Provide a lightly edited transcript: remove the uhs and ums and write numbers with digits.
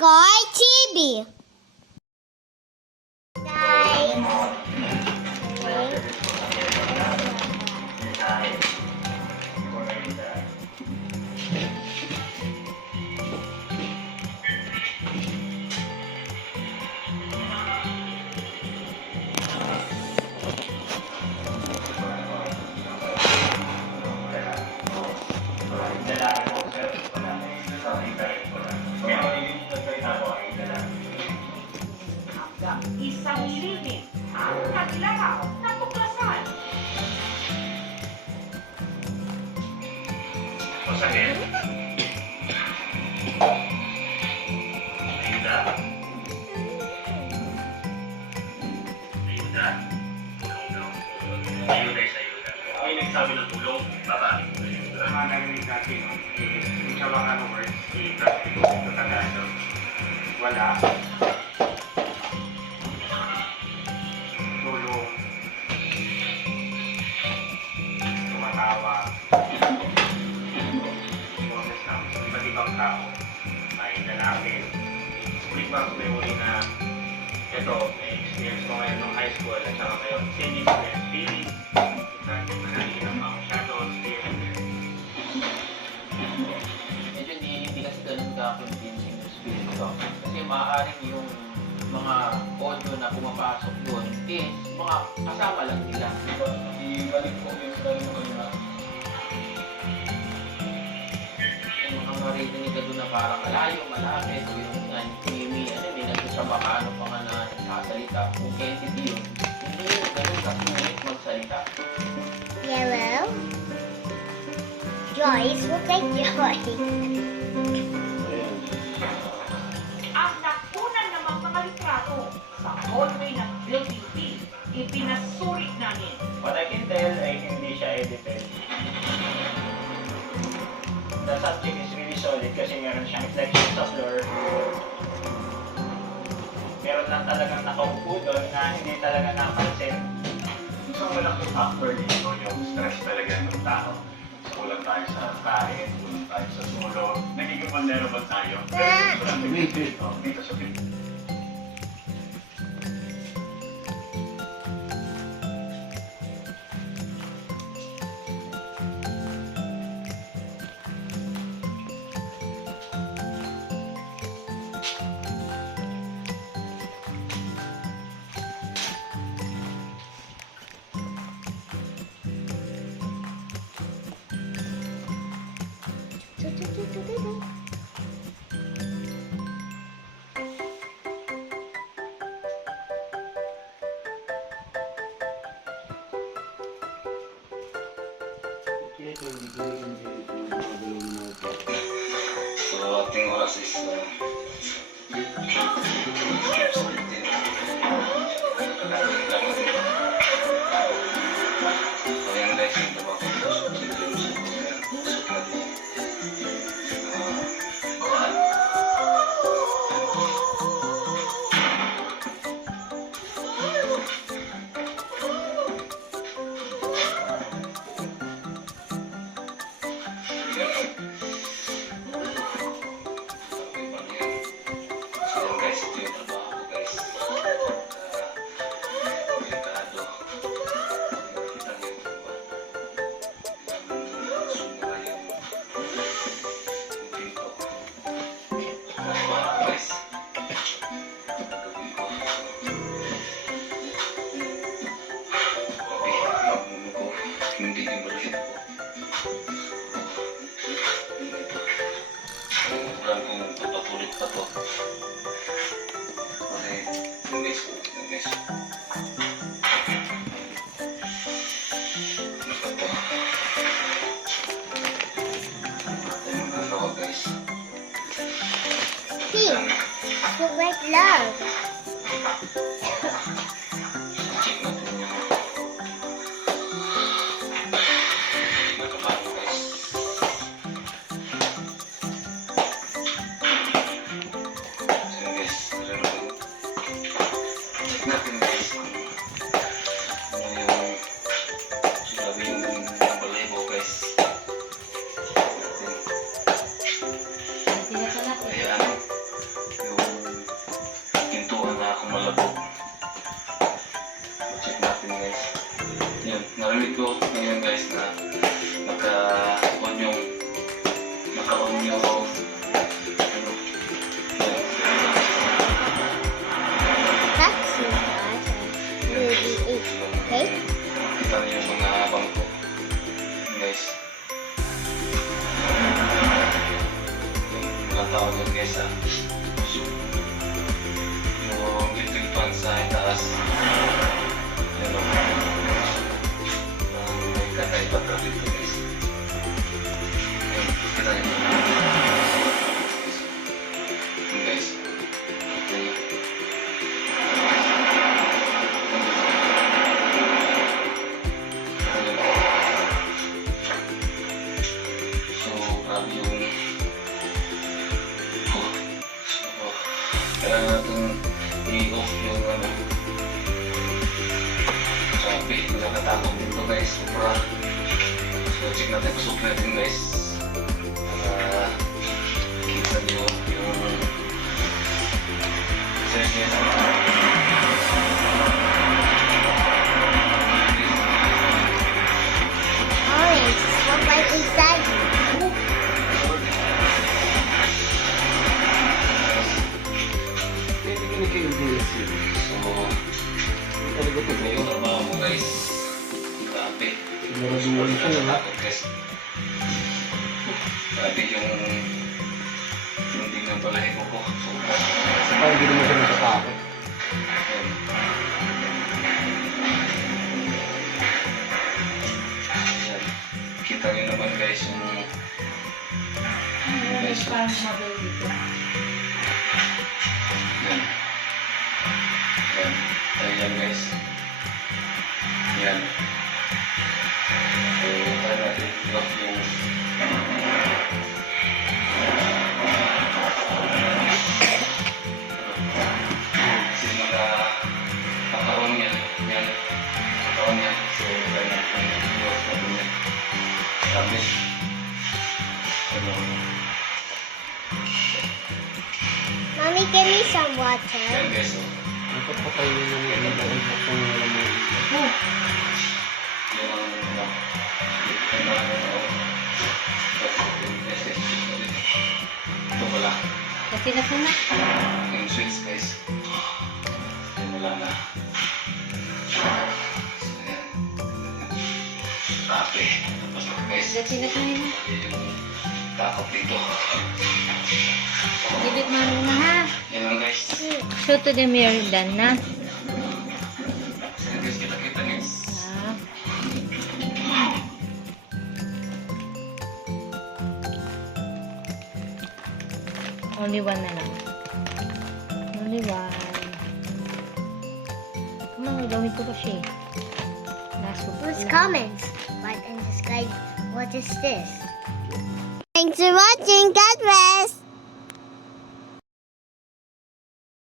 Koy TV. Guys. Isang limit ang naglaraw na tuklasan. Masakit. Ayuda. Ayuda. Tulong daw. Ayuda is ayuda. May nagsabi ng tulong, baba. Mga narinig natin, yung Chawakan words, i-practice ko sa Tagalog. Wala. Tulong. Tumatawa. Boses ng iba't ibang tao ay lalapit. Ulit ba ako may uli na ito, may experience ko ngayon nung high school at saka ngayon, singing and feeling. Nakikita mo ako shadows, Medyo hindi kasi ganun ka-convincing yung spirit ko. Kasi maaaring yung mga audio na pumapasok doon is mga kasama lang nila. Ibalik ko yung ganun mo na yung mga marinig ka doon na parang malayo, malapit, o yung may nagsasama ka, ano pa nga na nagsasalita. Kung entity yun, hindi yung ganun ka-sulit magsalita. Yellow. Joyce, look like Joy. Ang nakunan namang mga litrato sa hallway ng Building B, ipinasulit namin. What I can tell ay hindi siya edited. The subject is really solid kasi meron siyang reflection sa floor. Meron lang talagang nakaupo doon na hindi talaga napansin. Isang malaking factor dito yung stress talaga ng tao. Kulang tayo sa kain, kulang tayo sa tulog. Nagiging vulnerable tayo. Dito sa Pilipinas. So, ating oras is ayan guys, ito ba kung gusto hindi yung version ko. Parang kung tututulit pa to. Kasi, yung guys ko. Ito yung nagawa guys. Pink. Look like love. Check natin yung nagkabalo guys. So guys, check natin guys kung ano yung sinabi yung balay ko guys. Ayan, yung guys ha. Yung little fan sa itaas. Yan o. May kakaiba ka dito guys. Yan, kita nyo. Yan guys. Yan. So, grabe yung kailangan natin i-off yung ano. Grabe, nakakatakot dito guys. Sobra. So, check natin. Kusok natin guys. Para kita nyo yung series. Orange. Look right inside you. So, yung trabaho mo guys. Grabe. Nakakatakot guys. Grabe yung tingnan pala ko ko. Sobra. Parang hindi naman siya natatakot. Ayan. Kita nyo naman guys yung guys yung yan. Yan. Ayan guys. Yan. So, try natin i-off yung kasi nakakaroon yan. Yan. Nakakaroon yan. So, try natin i-off natin yan. Tapos, ano, Mommy, give me some water. yan guys. Oh. Napapatay na naman yung nag-ibok kung wala mo. Ito pala. Kasi na po na. Yung switch guys. Yan wala na. So, yan. Grabe. Tapos na guys. Kasi na po na. Yung takot dito. Gibit marunong ha. Yan lang guys. Show to the mirror dan na. Sige guys, kita-kita niyo. Ah. Only one na lang. Only one. Kumang gawin ko pa siya eh. Last one. What's comments? Like and subscribe. What is this? Thanks for watching. God bless.